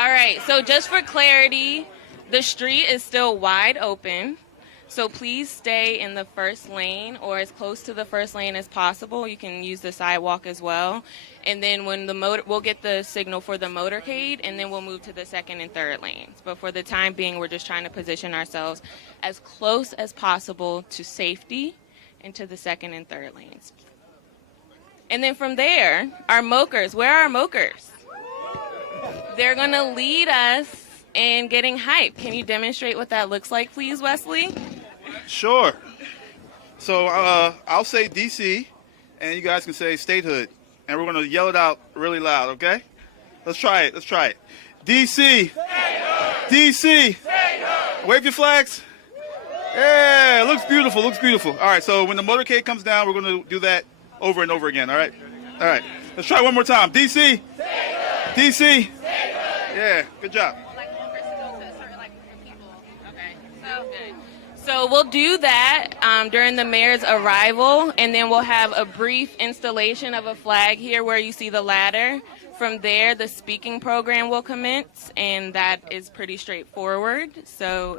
All right, so just for clarity, the street is still wide open. So please stay in the first lane or as close to the first lane as possible. You can use the sidewalk as well. And then when we'll get the signal for the motorcade, and then we'll move to the second and third lanes. But for the time being, we're just trying to position ourselves as close as possible to safety into the second and third lanes. And then from there, our mokers. Where are our mokers? They're going to lead us in getting hype. Can you demonstrate what that looks like, please, Wesley? Sure. So I'll say D.C., and you guys can say Statehood. And we're going to yell it out really loud, okay? Let's try it. D.C. Statehood! D.C. Statehood! Wave your flags. Yeah, looks beautiful. All right, so when the motorcade comes down, we're going to do that over and over again, all right? All right. Let's try one more time. D.C. Statehood! D.C. Statehood! Yeah, good job. So we'll do that during the mayor's arrival, and then we'll have a brief installation of a flag here where you see the ladder. From there, the speaking program will commence, and that is pretty straightforward. So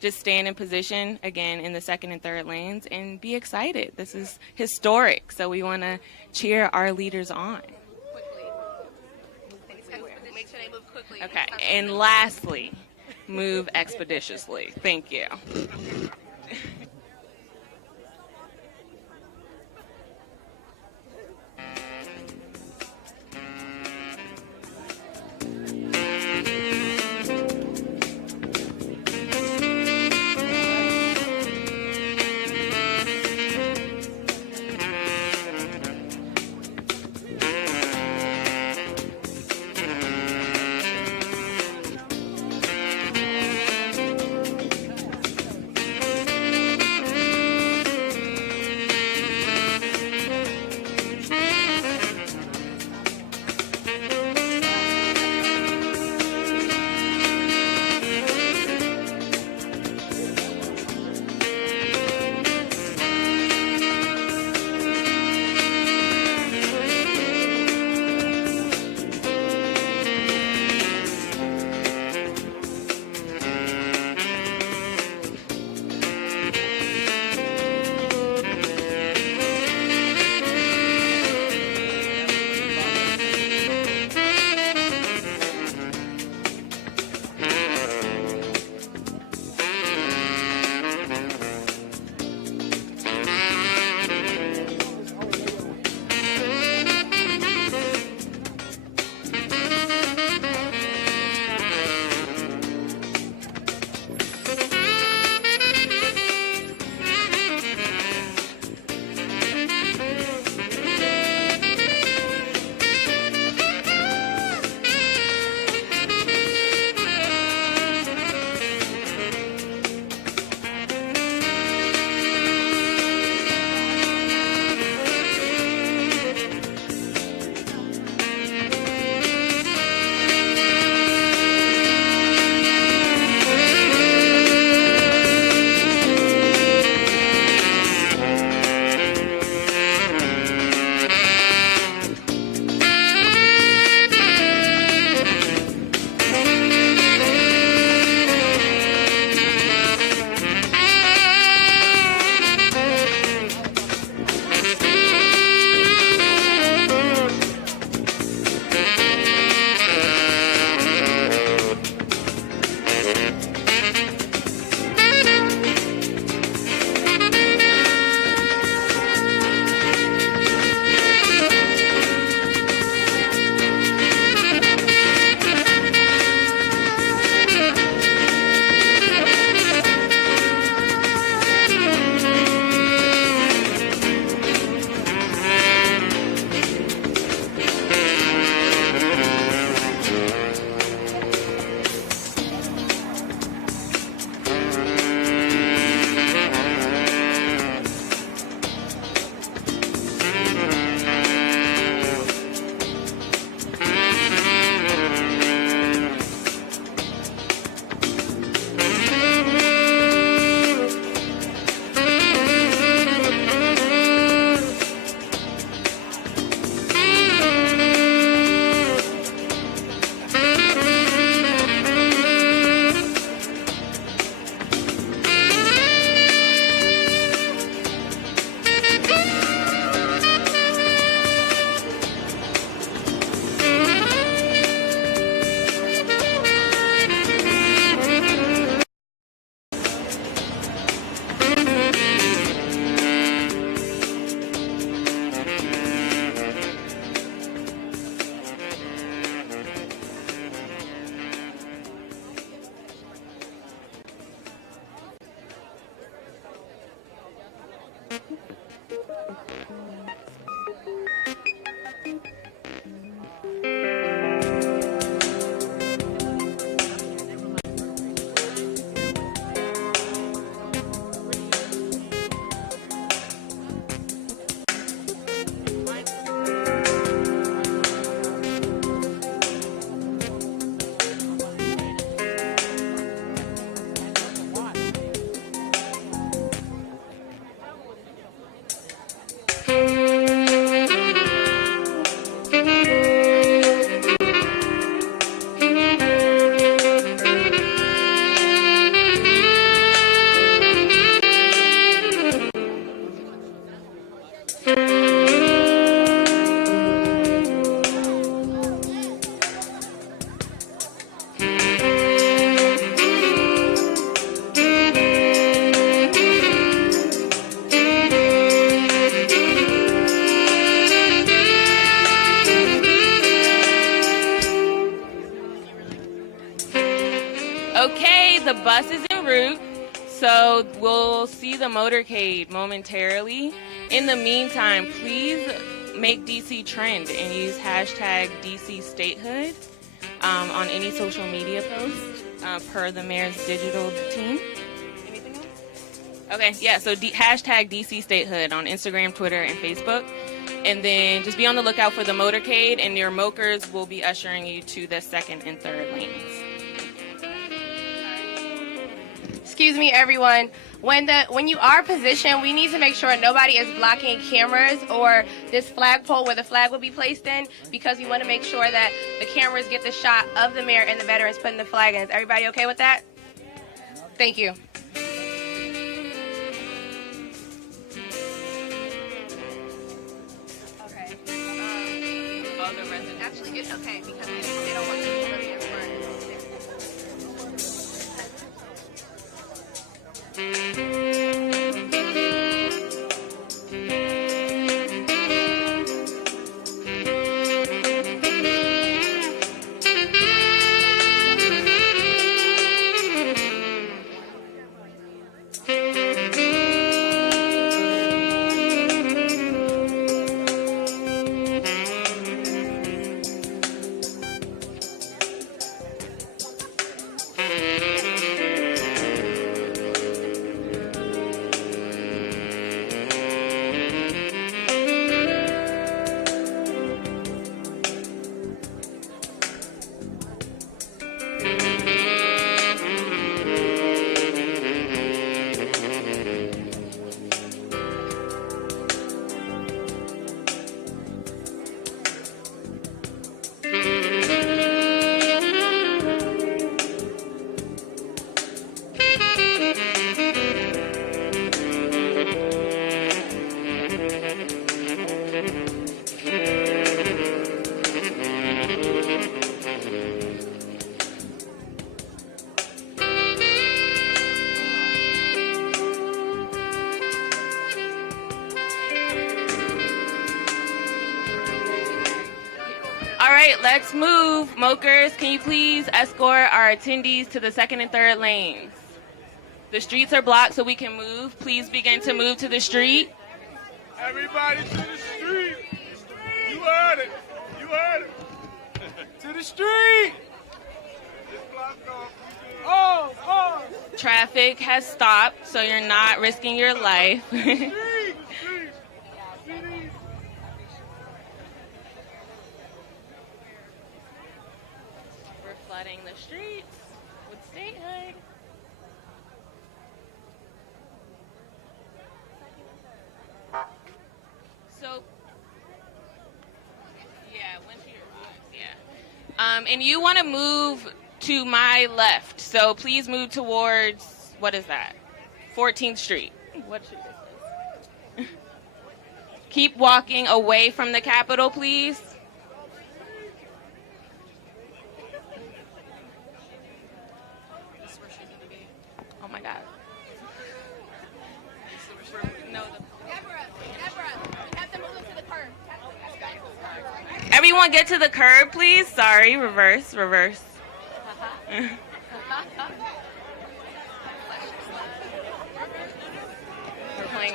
just stand in position, again, in the second and third lanes, and be excited. This is historic, so we want to cheer our leaders on. Make sure they move quickly. Okay, and lastly, move expeditiously. Thank you. Okay, the bus is en route, so we'll see the motorcade momentarily. In the meantime, please make DC trend and use hashtag DC Statehood on any social media post per the mayor's digital team. Anything else? Okay, yeah, so hashtag DC Statehood on Instagram, Twitter, and Facebook. And then just be on the lookout for the motorcade, and your mokers will be ushering you to the second and third lanes. Excuse me, everyone. When you are positioned, we need to make sure nobody is blocking cameras or this flagpole where the flag will be placed in, because we want to make sure that the cameras get the shot of the mayor and the veterans putting the flag in. Is everybody okay with that? Thank you. Okay. Actually, it's okay because they don't want people to be in front. All right, let's move. Mokers, can you please escort our attendees to the second and third lanes? The streets are blocked so we can move. Please begin to move to the street. Everybody to the street. You heard it. You heard it. To the street. It's blocked off. Oh. Traffic has stopped, so you're not risking your life. Street. We're flooding the streets with Statehood. So, yeah, once you're, yeah. And you want to move to my left, so please move towards, what is that? 14th Street. What street is this? Keep walking away from the Capitol, please. Oh my God. No, Deborah, you have to move them to the curb. everyone get to the curb, please. Sorry, reverse. We're playing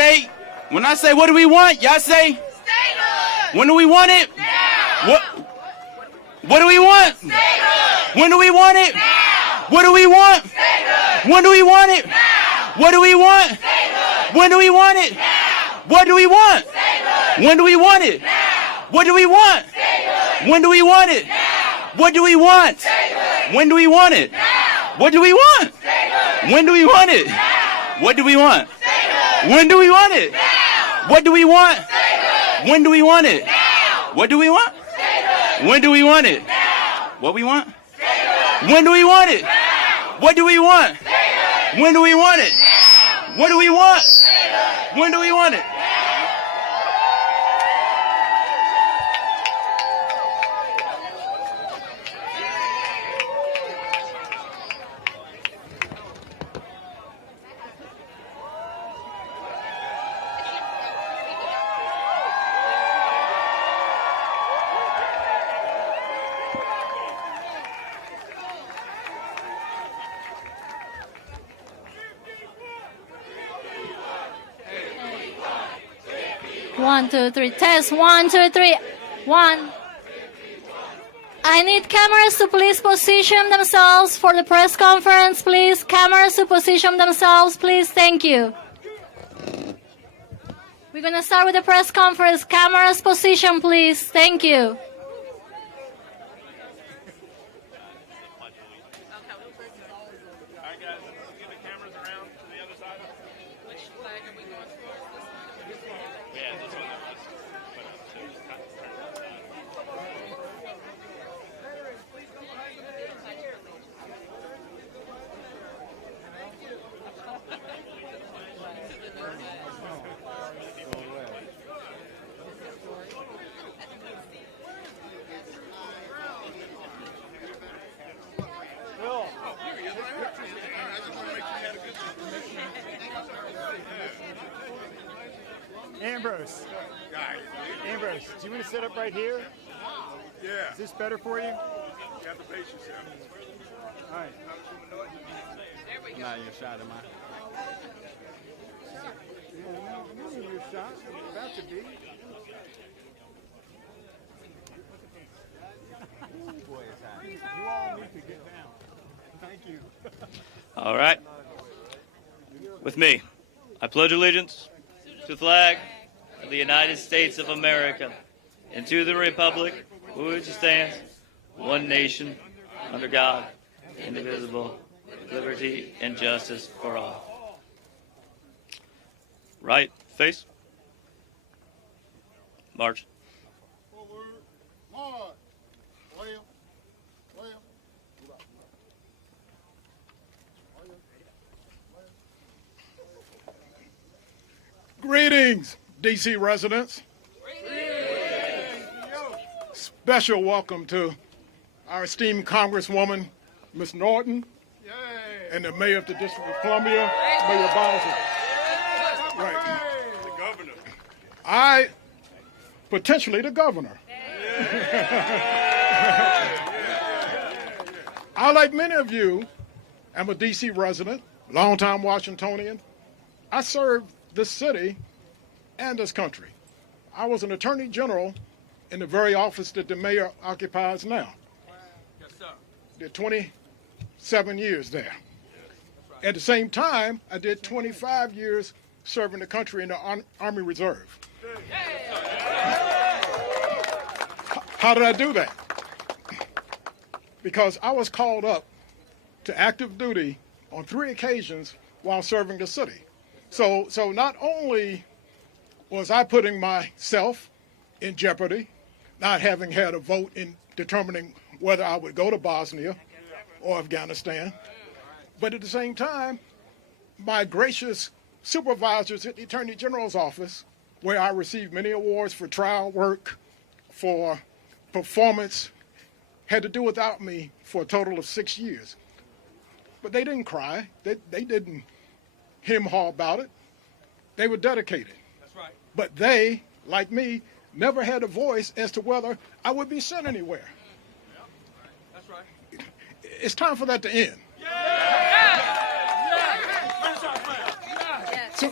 say what do we want, y'all say Statehood. when do we want it? Now. What do we want? Statehood. When do we want it? Now. What do we want? Statehood. When do we want it? Now. What do we want? Statehood. When do we want it? Now. What do we want? Statehood. When do we want it? Now. What do we want? Statehood. When do we want it? Now. What do we want? Statehood. When do we want it? Now. What do we want? Statehood. When do we want it? Now. What do we want? Statehood. When do we want it? Now. What do we want? Statehood. When do we want it? Now. What do we want? Statehood. When do we want it? Now. What we want? Statehood. When do we want it? Now. What do we want? Statehood. When do we want it? Now. What do we want? Statehood. When do we want it? One, two, three. Test. 1, 2, 3. 1. I need cameras to please position themselves for the press conference, please. Cameras to position themselves, please. Thank you. We're going to start with the press conference. Cameras position, please. Thank you. Ambrose, do you want to sit up right here? Yeah. Is this better for you? You have to pace yourself. All right. I'm not in your shot, am I? I'm in your shot. I'm about to be. You all need to get down. Thank you. All right. With me, I pledge allegiance to the flag of the United States of America and to the republic for which it stands, one nation, under God, indivisible, with liberty and justice for all. Right face. March. Forward. March. William. Greetings, D.C. residents. Special welcome to our esteemed Congresswoman, Ms. Norton, and the Mayor of the District of Columbia, Muriel Bowser. Right. The governor. Potentially the governor. I, like many of you, am a D.C. resident, longtime Washingtonian. I served this city and this country. I was an attorney general in the very office that the mayor occupies now. Yes, sir. Did 27 years there. At the same time, I did 25 years serving the country in the Army Reserve. How did I do that? Because I was called up to active duty on 3 occasions while serving the city. So not only was I putting myself in jeopardy, not having had a vote in determining whether I would go to Bosnia or Afghanistan, but at the same time, my gracious supervisors at the Attorney General's office, where I received many awards for trial work, for performance, had to do without me for a total of 6 years. But they didn't cry. They didn't hem-haw about it. They were dedicated. That's right. But they, like me, never had a voice as to whether I would be sent anywhere. That's right. It's time for that to end.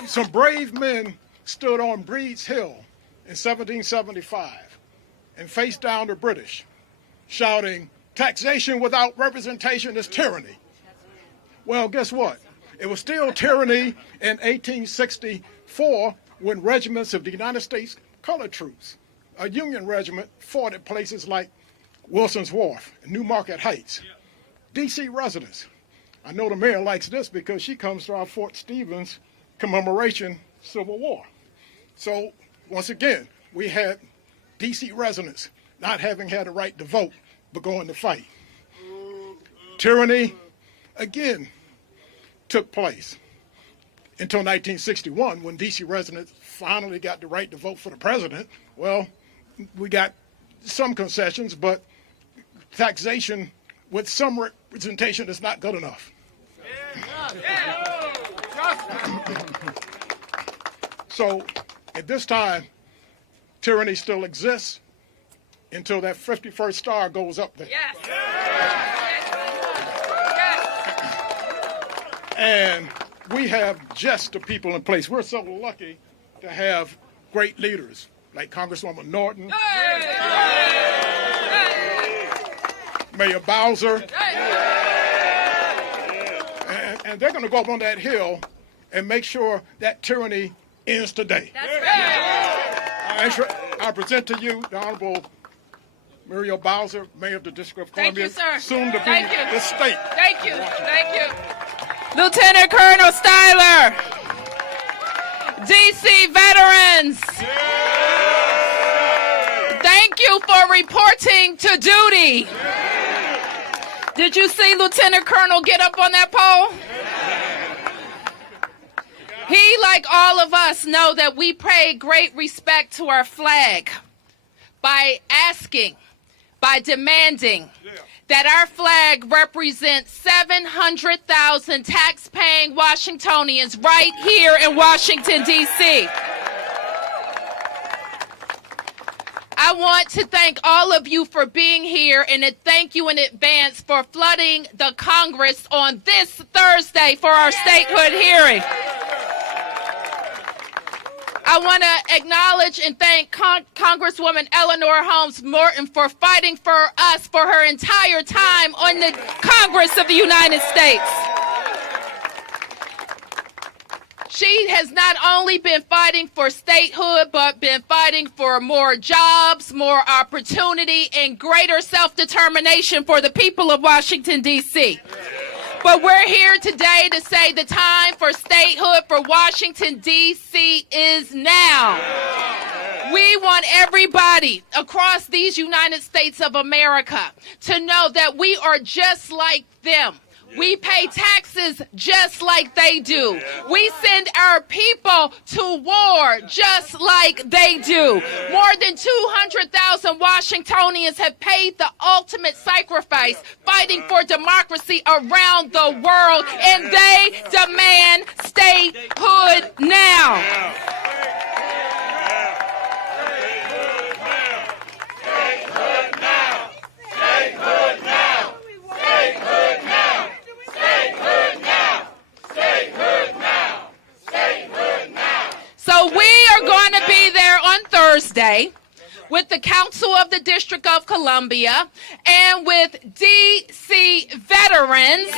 some brave men stood on Breed's Hill in 1775 and faced down the British, shouting, "Taxation without representation is tyranny." Well, guess what? It was still tyranny in 1864 when regiments of the United States colored troops, a Union regiment, fought at places like Wilson's Wharf and Newmarket Heights. D.C. residents. I know the mayor likes this because she comes to our Fort Stevens commemoration Civil War. So, once again, we had D.C. residents not having had a right to vote, but going to fight. Tyranny, again, took place until 1961 when D.C. residents finally got the right to vote for the president. Well, we got some concessions, but taxation with some representation is not good enough. So at this time, tyranny still exists until that 51st star goes up there. And we have just the people in place. We're so lucky to have great leaders like Congresswoman Norton, Mayor Bowser, and they're going to go up on that hill and make sure that tyranny ends today. I present to you the Honorable Muriel Bowser, Mayor of the District of Columbia, soon to be the state. Thank you. Thank you. Lieutenant Colonel Styler, D.C. veterans, thank you for reporting to duty. Did you see Lieutenant Colonel get up on that pole? He, like all of us, know that we pay great respect to our flag by asking, by demanding that our flag represents 700,000 tax-paying Washingtonians right here in Washington, D.C. I want to thank all of you for being here and to thank you in advance for flooding the Congress on this Thursday for our statehood hearing. I want to acknowledge and thank Congresswoman Eleanor Holmes Morton for fighting for us for her entire time on the Congress of the United States. She has not only been fighting for statehood, but been fighting for more jobs, more opportunity, and greater self-determination for the people of Washington, D.C. But we're here today to say the time for statehood for Washington, D.C. is now. We want everybody across these United States of America to know that we are just like them. We pay taxes just like they do. We send our people to war just like they do. More than 200,000 Washingtonians have paid the ultimate sacrifice fighting for democracy around the world, and they demand statehood now. So we are going to be there on Thursday with the Council of the District of Columbia and with D.C. veterans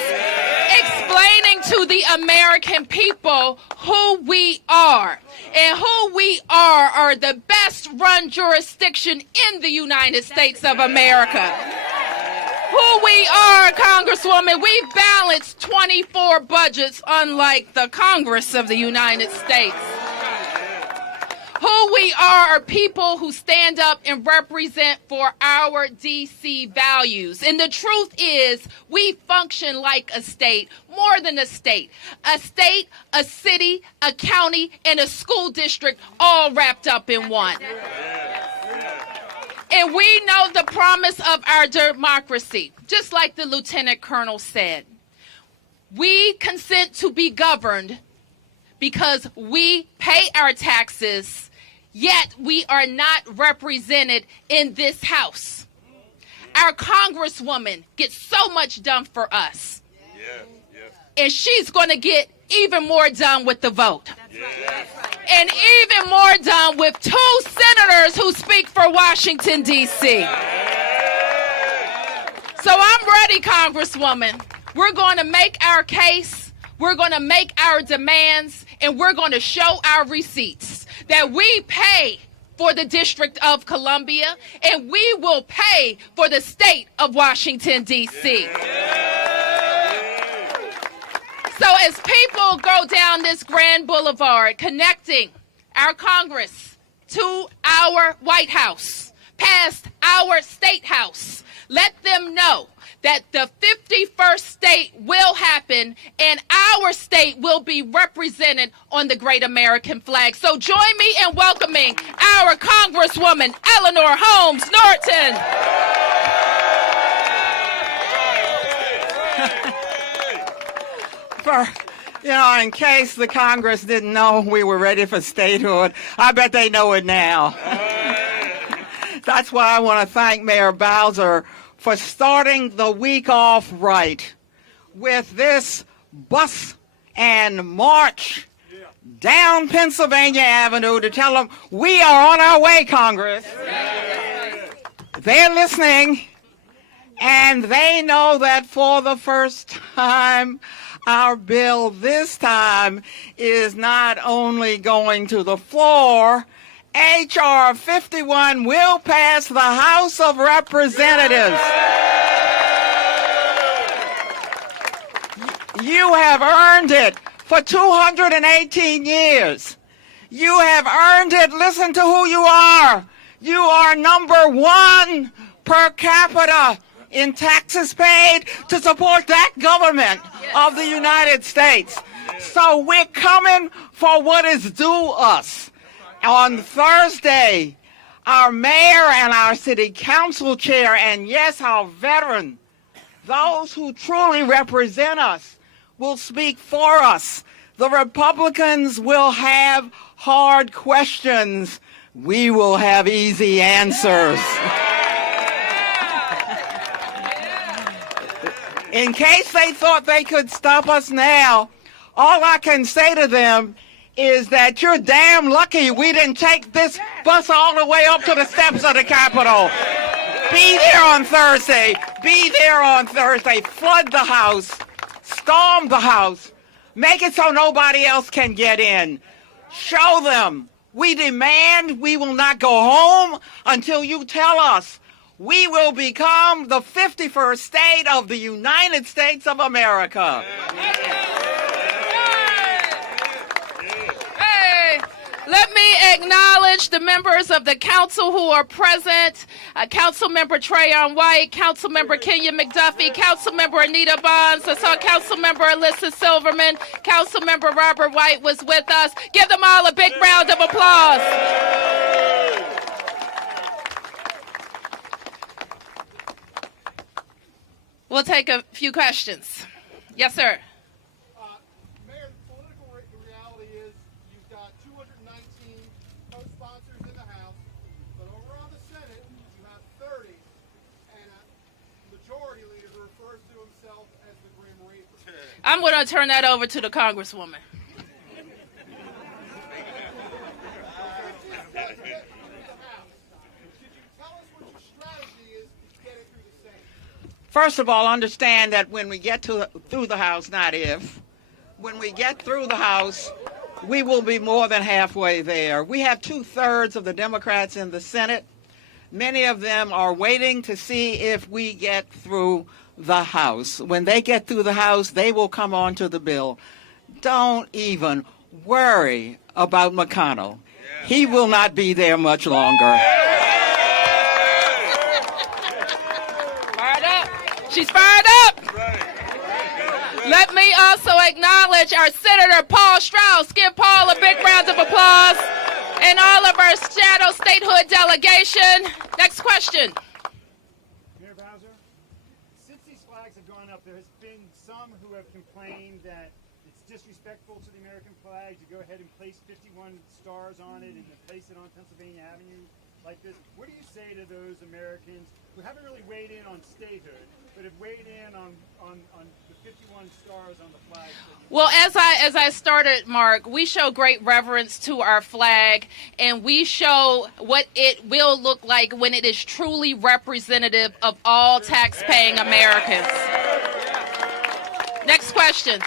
explaining to the American people who we are. And who we are the best run jurisdiction in the United States of America. Who we are, Congresswoman, we balance 24 budgets unlike the Congress of the United States. Who we are people who stand up and represent for our D.C. values. And the truth is, we function like a state, more than a state, a city, a county, and a school district all wrapped up in one. And we know the promise of our democracy, just like the Lieutenant Colonel said. We consent to be governed because we pay our taxes, yet we are not represented in this House. Our Congresswoman gets so much done for us. And she's going to get even more done with the vote. And even more done with 2 senators who speak for Washington, D.C. So I'm ready, Congresswoman. We're going to make our case, we're going to make our demands, and we're going to show our receipts that we pay for the District of Columbia, and we will pay for the state of Washington, D.C. So as people go down this grand boulevard connecting our Congress to our White House, past our State House, let them know that the 51st state will happen and our state will be represented on the great American flag. So join me in welcoming our Congresswoman Eleanor Holmes Norton. In case the Congress didn't know we were ready for statehood, I bet they know it now. That's why I want to thank Mayor Bowser for starting the week off right with this bus and march down Pennsylvania Avenue to tell them we are on our way, Congress. They're listening, and they know that for the first time, our bill this time is not only going to the floor, H.R. 51 will pass the House of Representatives. You have earned it for 218 years. You have earned it. Listen to who you are. You are number 1 per capita in taxes paid to support that government of the United States. So we're coming for what is due us. On Thursday, our mayor and our city council chair, and yes, our veteran, those who truly represent us, will speak for us. The Republicans will have hard questions. We will have easy answers. In case they thought they could stop us now, all I can say to them is that you're damn lucky we didn't take this bus all the way up to the steps of the Capitol. Be there on Thursday. Be there on Thursday. Flood the House. Storm the House. Make it so nobody else can get in. Show them. We demand we will not go home until you tell us we will become the 51st state of the United States of America. Let me acknowledge the members of the council who are present. Councilmember Trayon White, Councilmember Kenya McDuffie, Councilmember Anita Bonds. I saw Councilmember Alyssa Silverman. Councilmember Robert White was with us. Give them all a big round of applause. We'll take a few questions. Yes, sir. Mayor, the political reality is you've got 219 co-sponsors in the House, but over on the Senate, you have 30, and a majority leader who refers to himself as the Grim Reaper. I'm going to turn that over to the Congresswoman. First of all, understand that when we get through the House, not if, when we get through the House, we will be more than halfway there. We have 2/3 of the Democrats in the Senate. Many of them are waiting to see if we get through the House. When they get through the House, they will come on to the bill. Don't even worry about McConnell. He will not be there much longer. She's fired up. Let me also acknowledge our Senator Paul Strauss. Give Paul a big round of applause. And all of our shadow statehood delegation. Next question. Mayor Bowser, since these flags have gone up, there has been some who have complained that it's disrespectful to the American flag to go ahead and place 51 stars on it and to place it on Pennsylvania Avenue. like this, what do you say to those Americans who haven't really weighed in on statehood, but have weighed in on the 51 stars on the flag? Well, as I started, Mark, we show great reverence to our flag, and we show what it will look like when it is truly representative of all tax-paying Americans. Next question.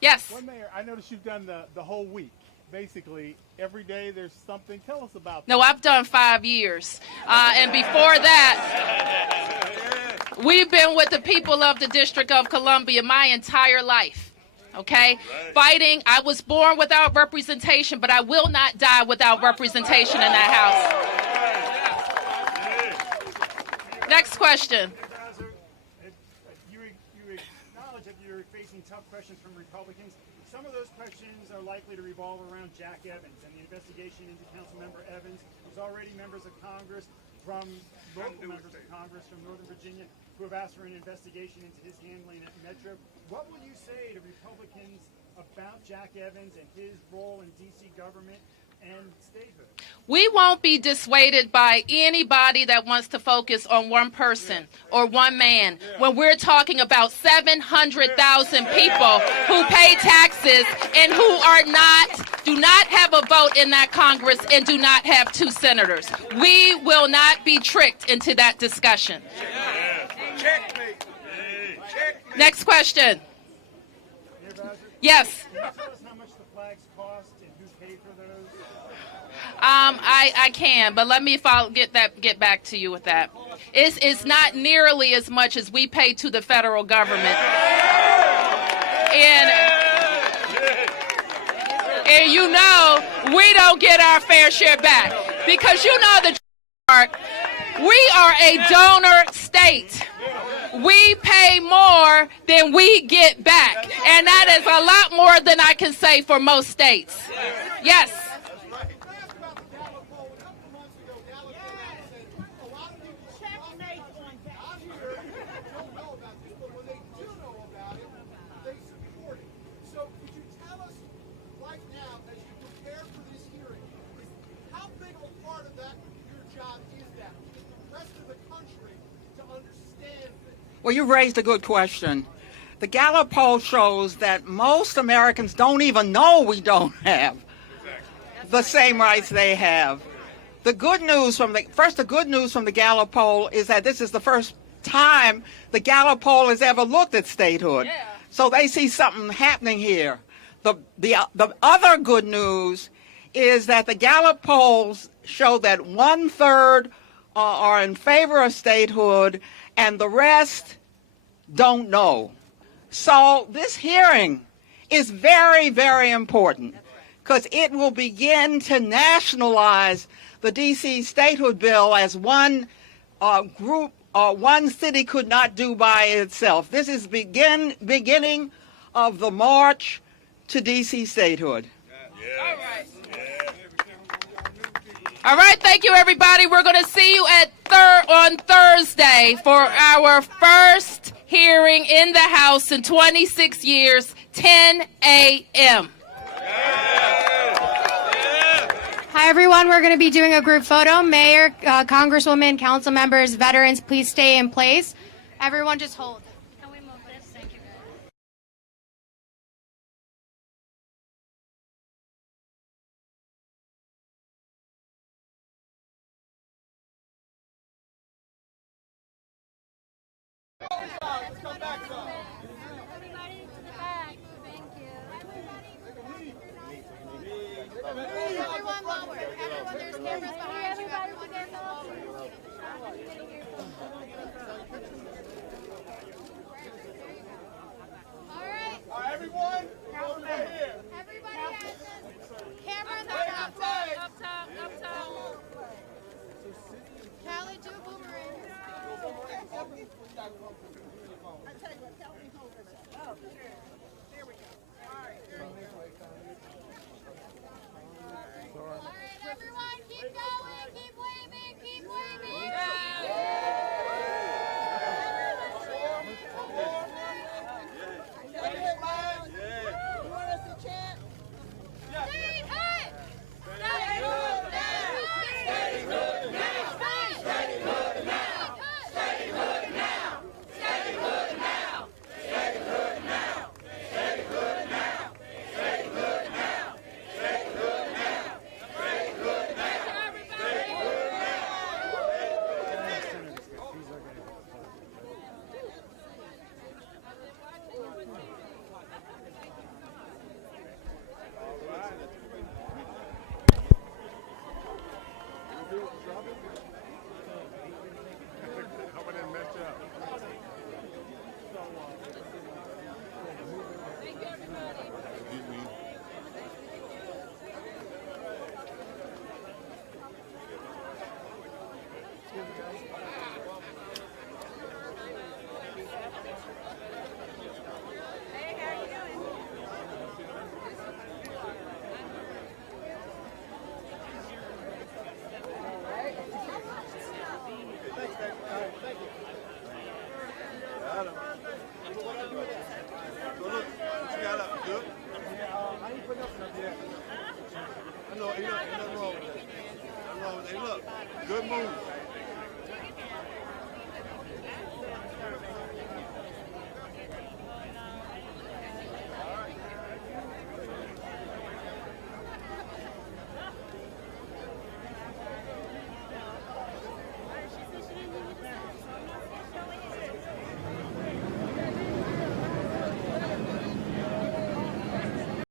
Yes. Well, Mayor, I noticed you've done the whole week. Basically, every day there's something. Tell us about that. No, I've done 5 years. And before that, we've been with the people of the District of Columbia my entire life. Okay? Fighting. I was born without representation, but I will not die without representation in that house. Next question. You acknowledge that you're facing tough questions from Republicans. Some of those questions are likely to revolve around Jack Evans and the investigation into Councilmember Evans. There's already members of Congress from local members of Congress from Northern Virginia who have asked for an investigation into his handling at Metro. What will you say to Republicans about Jack Evans and his role in D.C. government and statehood? We won't be dissuaded by anybody that wants to focus on one person or one man when we're talking about 700,000 people who pay taxes and who do not have a vote in that Congress and do not have 2 senators. We will not be tricked into that discussion. Next question. Yes. Can you tell us how much the flags cost and who paid for those? I can, but let me get back to you with that. It's not nearly as much as we pay to the federal government. And you know we don't get our fair share back because you know the part. We are a donor state. We pay more than we get back, and that is a lot more than I can say for most states. Yes. Well, you raised a good question. The Gallup poll shows that most Americans don't even know we don't have the same rights they have. The good news from the Gallup poll is that this is the first time the Gallup poll has ever looked at statehood. Yeah. So they see something happening here. The other good news is that the Gallup polls show that 1/3 are in favor of statehood and the rest don't know. So this hearing is very, very important because it will begin to nationalize the D.C. statehood bill as one group or one city could not do by itself. This is beginning of the march to D.C. statehood. All right. All right, thank you, everybody. We're going to see you on Thursday for our first hearing in the House in 26 years, 10 a.m. Hi, everyone. We're going to be doing a group photo. Mayor, Congresswoman, council members, veterans, please stay in place. Everyone just hold. Can we move this? Thank you. Everybody to the back. Thank you. Everyone lower. Everyone, there's cameras behind you.